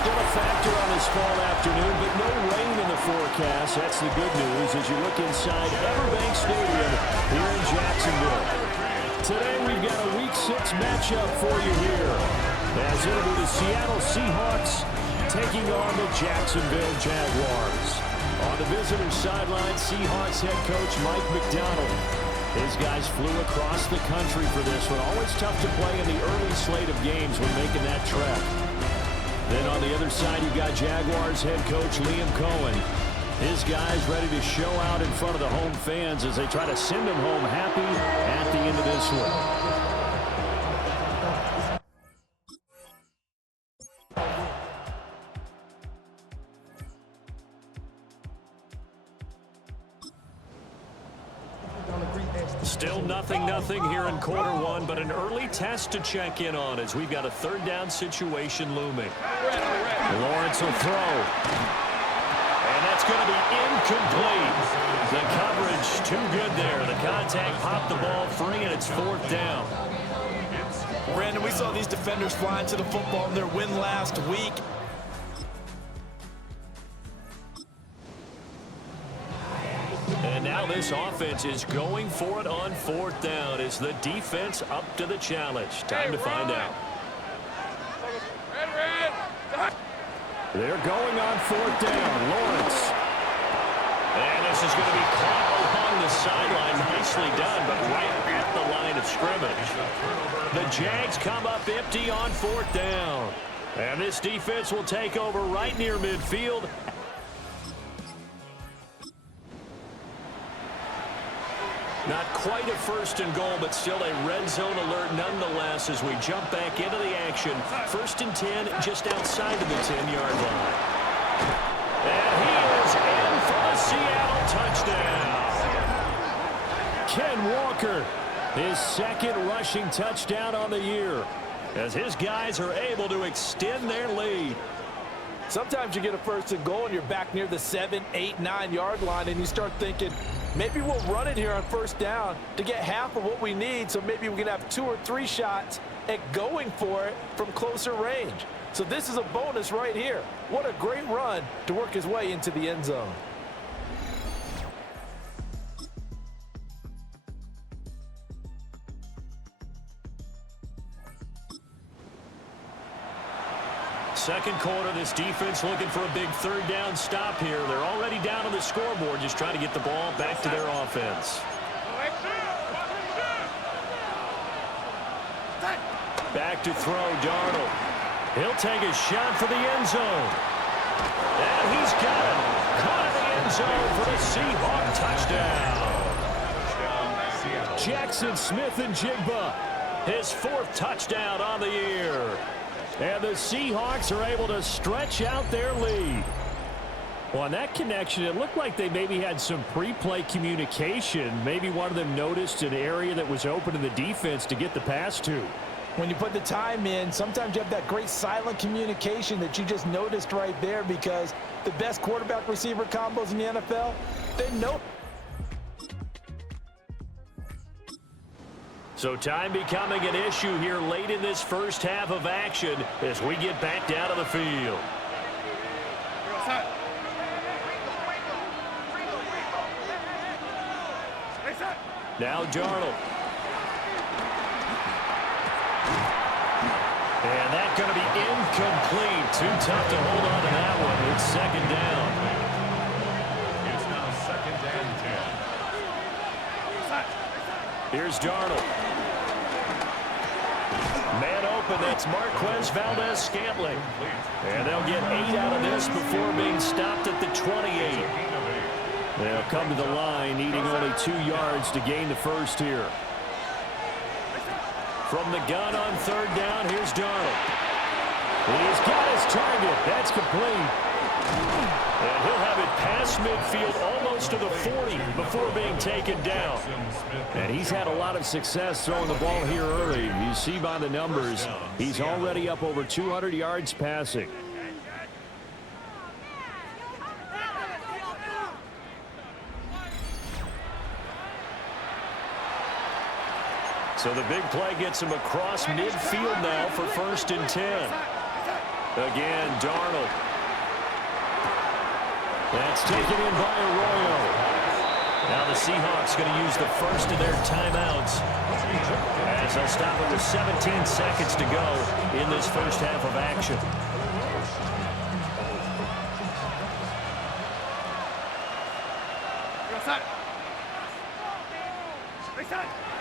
still a factor on this fall afternoon, but no rain in the forecast. That's the good news as you look inside Everbank Stadium here in Jacksonville. Today we've got a Week 6 matchup for you here, as it'll be the Seattle Seahawks taking on the Jacksonville Jaguars. On the visitor sideline, Seahawks head coach Mike McDonald. His guys flew across the country for this one. Always tough to play in the early slate of games when making that trek. Then on the other side, you've got Jaguars head coach Liam Cohen. His guys ready to show out in front of the home fans as they try to send them home happy at the end of this one. Still nothing here in quarter one, but an early test to check in on as we've got a third down situation looming. Lawrence will throw. And that's going to be incomplete. The coverage too good there. The contact popped the ball free, and it's fourth down. Brandon, we saw these defenders fly into the football in their win last week. And now this offense is going for it on fourth down. Is the defense up to the challenge? Time to find out. They're going on fourth down. Lawrence. And this is going to be caught along the sideline. Nicely done, but right at the line of scrimmage. The Jags come up empty on fourth down. And this defense will take over right near midfield. Not quite a first and goal, but still a red zone alert nonetheless as we jump back into the action. First and 10, just outside of the 10-yard line. And he is in for the Seattle touchdown. Ken Walker, his second rushing touchdown on the year, as his guys are able to extend their lead. Sometimes you get a first and goal and you're back near the 7, 8, 9-yard line and you start thinking, maybe we'll run it here on first down to get half of what we need, so maybe we can have 2 or 3 shots at going for it from closer range. So this is a bonus right here. What a great run to work his way into the end zone. Second quarter, this defense looking for a big third down stop here. They're already down on the scoreboard, just trying to get the ball back to their offense. Back to throw, Darnold. He'll take a shot for the end zone. And he's got it. Caught in the end zone for the Seahawk touchdown. Jackson Smith-Njigba, his 4th touchdown on the year. And the Seahawks are able to stretch out their lead. Well, on that connection, it looked like they maybe had some pre-play communication. Maybe one of them noticed an area that was open in the defense to get the pass to. When you put the time in, sometimes you have that great silent communication that you just noticed right there, because the best quarterback-receiver combos in the NFL, they know. So time becoming an issue here late in this first half of action as we get back down to the field. Now Darnold. And that's going to be incomplete. Too tough to hold on to that one. It's second down. It's now second and 10. Here's Darnold. Man open, that's Marquez Valdez-Scantling. And they'll get 8 out of this before being stopped at the 28. They'll come to the line, needing only 2 yards to gain the first here. From the gun on third down, here's Darnold. He's got his target. That's complete. And he'll have it past midfield almost to the 40 before being taken down. And he's had a lot of success throwing the ball here early. You see by the numbers, he's already up over 200 yards passing. So the big play gets him across midfield now for first and 10. Again, Darnold. That's taken in by Arroyo. Now the Seahawks going to use the first of their timeouts as they'll stop it with 17 seconds to go in this first half of action.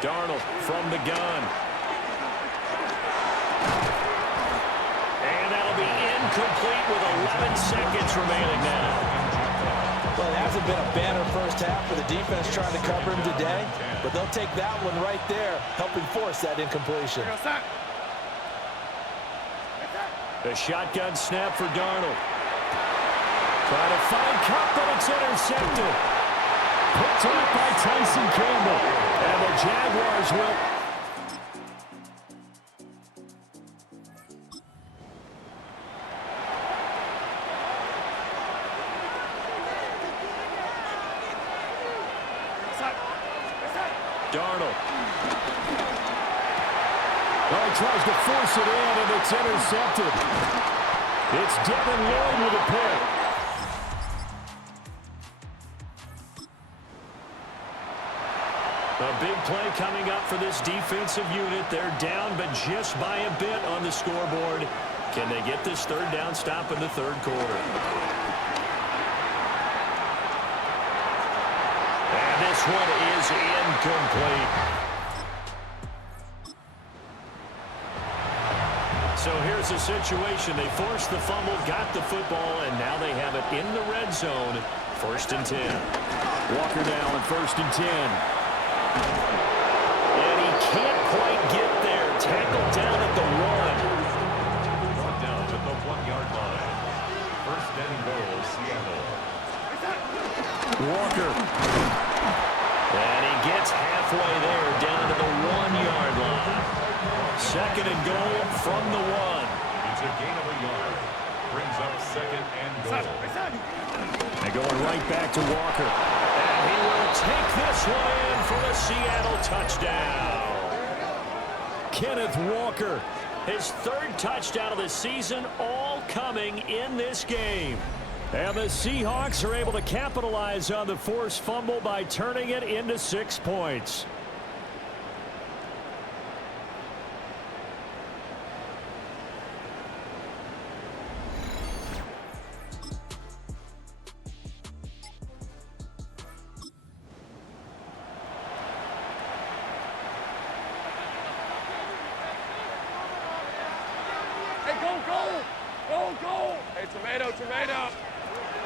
Darnold from the gun. And that'll be incomplete with 11 seconds remaining now. Well, it hasn't been a banner first half for the defense trying to cover him today, but they'll take that one right there, helping force that incompletion. The shotgun snap for Darnold. Trying to find Cup, but it's intercepted. Picked up by Tyson Campbell. And the Jaguars will... Darnold. Well, he tries to force it in, and it's intercepted. It's Devin Lloyd with a pick. A big play coming up for this defensive unit. They're down, but just by a bit on the scoreboard. Can they get this third down stop in the third quarter? And this one is incomplete. So here's the situation. They forced the fumble, got the football, and now they have it in the red zone. 1st and 10. Walker now on 1st and 10. And he can't quite get there. Tackled down at the 1. Brought down at the 1-yard line. 1st and goal, Seattle. Walker. And he gets halfway there, down to the 1-yard line. 2nd and goal from the 1. It's a gain of a yard. Brings up 2nd and goal. They're going right back to Walker. And he will take this one in for a Seattle touchdown. Kenneth Walker, his 3rd touchdown of the season, all coming in this game. And the Seahawks are able to capitalize on the forced fumble by turning it into 6 points.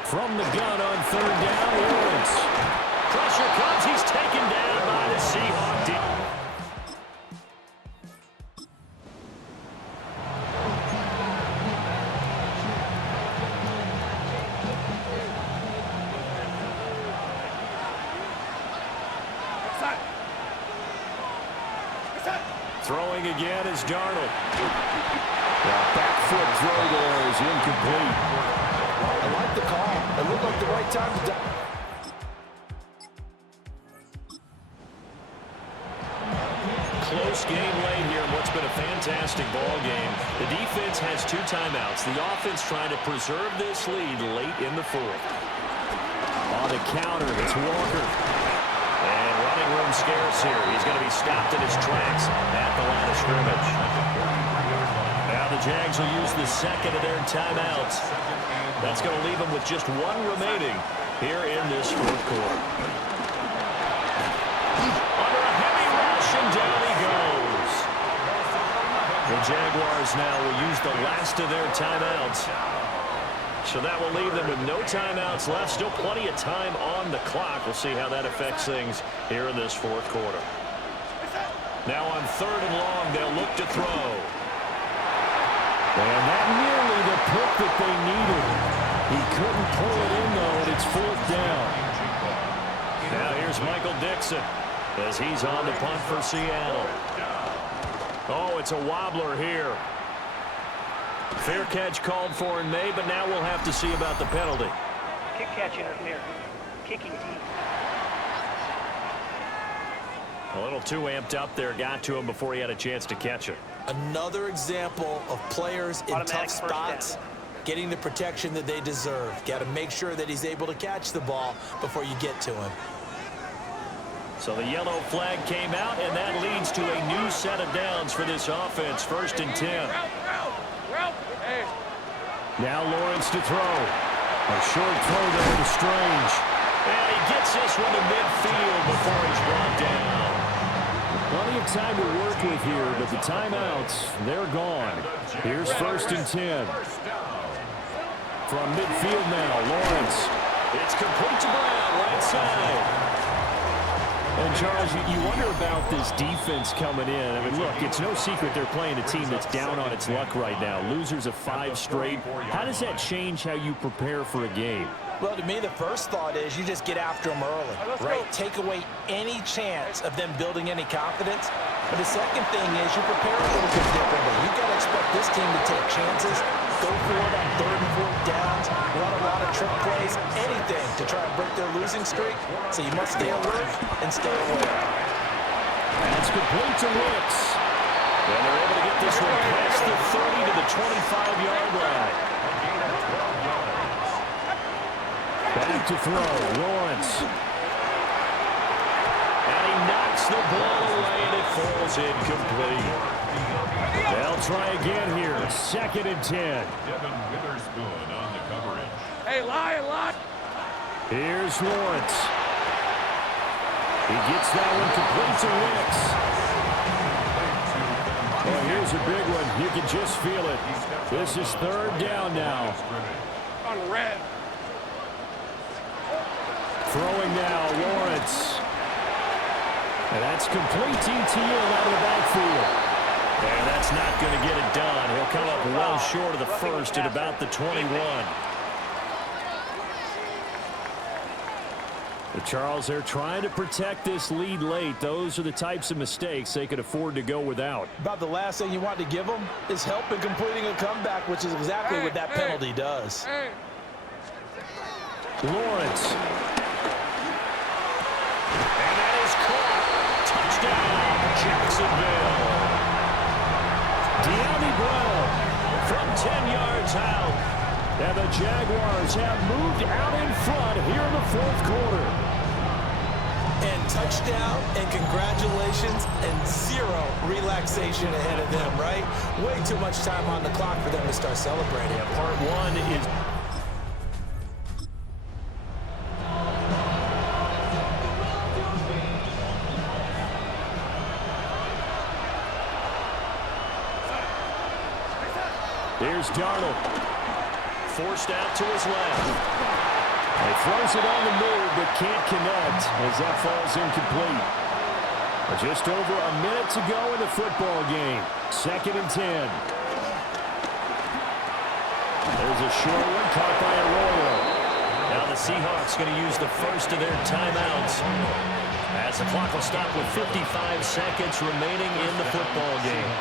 From the gun on 3rd down, Lawrence. Pressure comes. He's taken down by the Seahawks. Throwing again is Darnold. The back foot throw there is incomplete. I like the call. It looked like the right time to... Close game late here in what's been a fantastic ball game. The defense has 2 timeouts. The offense trying to preserve this lead late in the 4th. On the counter, it's Walker. And running room scarce here. He's going to be stopped in his tracks at the line of scrimmage. Now the Jags will use the 2nd of their timeouts. That's going to leave them with just 1 remaining here in this 4th quarter. Under a heavy rush, and down he goes. The Jaguars now will use the last of their timeouts. So that will leave them with no timeouts left. Still plenty of time on the clock. We'll see how that affects things here in this 4th quarter. Now on 3rd and long, they'll look to throw. And that nearly the pick that they needed. He couldn't pull it in, though, and it's 4th down. Now here's Michael Dixon as he's on the punt for Seattle. Oh, it's a wobbler here. Fair catch called for in May, but now we'll have to see about the penalty. Kick catch interference. Kicking team. A little too amped up there. Got to him before he had a chance to catch it. Another example of players in tough spots getting the protection that they deserve. Got to make sure that he's able to catch the ball before you get to him. So the yellow flag came out, and that leads to a new set of downs for this offense. 1st and 10. Now Lawrence to throw. A short throw there to Strange. And he gets this one to midfield before he's brought down. Plenty of time to work with here, but the timeouts, they're gone. Here's 1st and 10. From midfield now, Lawrence. It's complete to Brown, right side. And, Charles, you wonder about this defense coming in. I mean, look, it's no secret they're playing a team that's down on its luck right now. Losers of 5 straight. How does that change how you prepare for a game? Well, to me, the first thought is you just get after them early, right? Take away any chance of them building any confidence. But the second thing is you prepare a little bit differently. You've got to expect this team to take chances, go for it on 3rd and 4th downs, run a lot of trick plays, anything to try and break their losing streak. So you must stay alert and stay aware. That's complete to Wicks. And they're able to get this one past the 30 to the 25-yard line. Back to throw, Lawrence. And he knocks the ball away, and it falls incomplete. They'll try again here, 2nd and 10. Devin Witherspoon on the coverage. Hey, lie. Here's Lawrence. He gets that one complete to Wicks. Oh, here's a big one. You can just feel it. This is 3rd down now. On red. Throwing now, Lawrence. And that's complete TTL out of the backfield. And that's not going to get it done. He'll come up well short of the first at about the 21. But Charles, they're trying to protect this lead late. Those are the types of mistakes they could afford to go without. About the last thing you want to give them is help in completing a comeback, which is exactly what that penalty does. Lawrence. And that is caught. Touchdown, Jacksonville. DowntownCMBrown from 10 yards out. And the Jaguars have moved out in front here in the 4th quarter. And touchdown and congratulations and 0 relaxation ahead of them, right? Way too much time on the clock for them to start celebrating. Yeah, part 1 is... Here's Darnold. Forced out to his left. He throws it on the move, but can't connect as that falls incomplete. Just over a minute to go in the football game. 2nd and 10. There's a short one caught by Arroyo. Now the Seahawks going to use the first of their timeouts as the clock will stop with 55 seconds remaining in the football game.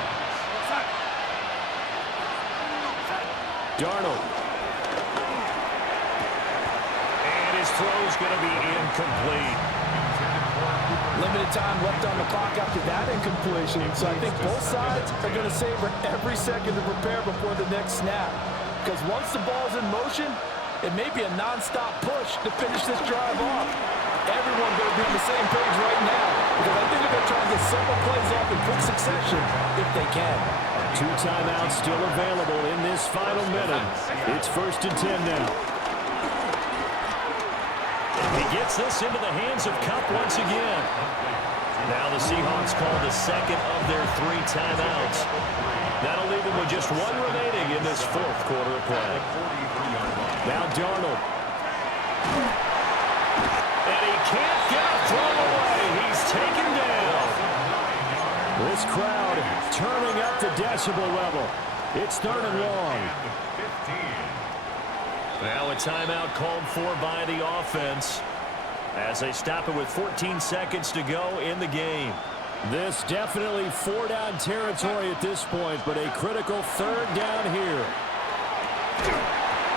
Darnold. And his throw's going to be incomplete. Limited time left on the clock after that incompletion. So I think both sides are going to savor every second to prepare before the next snap. Because once the ball's in motion, it may be a non-stop push to finish this drive off. Everyone better be on the same page right now. Because I think they're going to try and get several plays off in quick succession if they can. 2 timeouts still available in this final minute. It's 1st and 10 now. He gets this into the hands of Kupp once again. Now the Seahawks call the 2nd of their 3 timeouts. That'll leave them with just 1 remaining in this 4th quarter of play. Now Darnold. And he can't get a throw away. He's taken down. This crowd turning up the decibel level. It's 3rd and long. Now a timeout called for by the offense as they stop it with 14 seconds to go in the game. This definitely 4-down territory at this point, but a critical 3rd down here.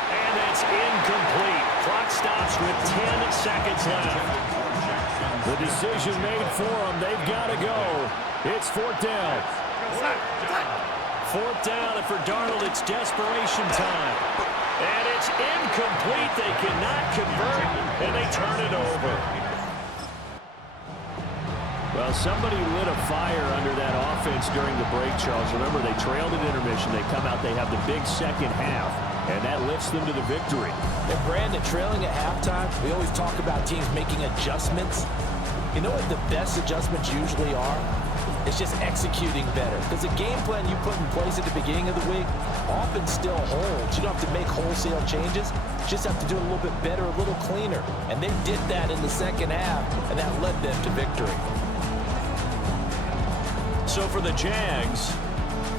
And it's incomplete. Clock stops with 10 seconds left. The decision made for them. They've got to go. It's fourth down. Fourth down, and for Darnold, it's desperation time. And it's incomplete. They cannot convert, and they turn it over. Well, somebody lit a fire under that offense during the break, Charles. Remember, they trailed at intermission. They come out, they have the big second half, and that lifts them to the victory. And Brandon, trailing at halftime, we always talk about teams making adjustments. You know what the best adjustments usually are? It's just executing better. Because the game plan you put in place at the beginning of the week often still holds. You don't have to make wholesale changes. You just have to do it a little bit better, a little cleaner. And they did that in the second half, and that led them to victory. So for the Jags,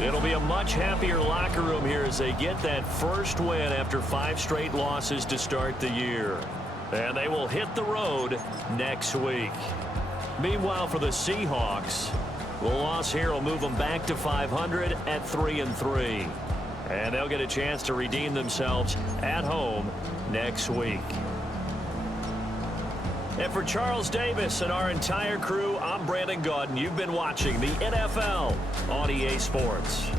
it'll be a much happier locker room here as they get that first win after 5 straight losses to start the year. And they will hit the road next week. Meanwhile, for the Seahawks, the loss here will move them back to 500 at 3-3. And they'll get a chance to redeem themselves at home next week. And for Charles Davis and our entire crew, I'm Brandon Gaudin. You've been watching the NFL on EA Sports.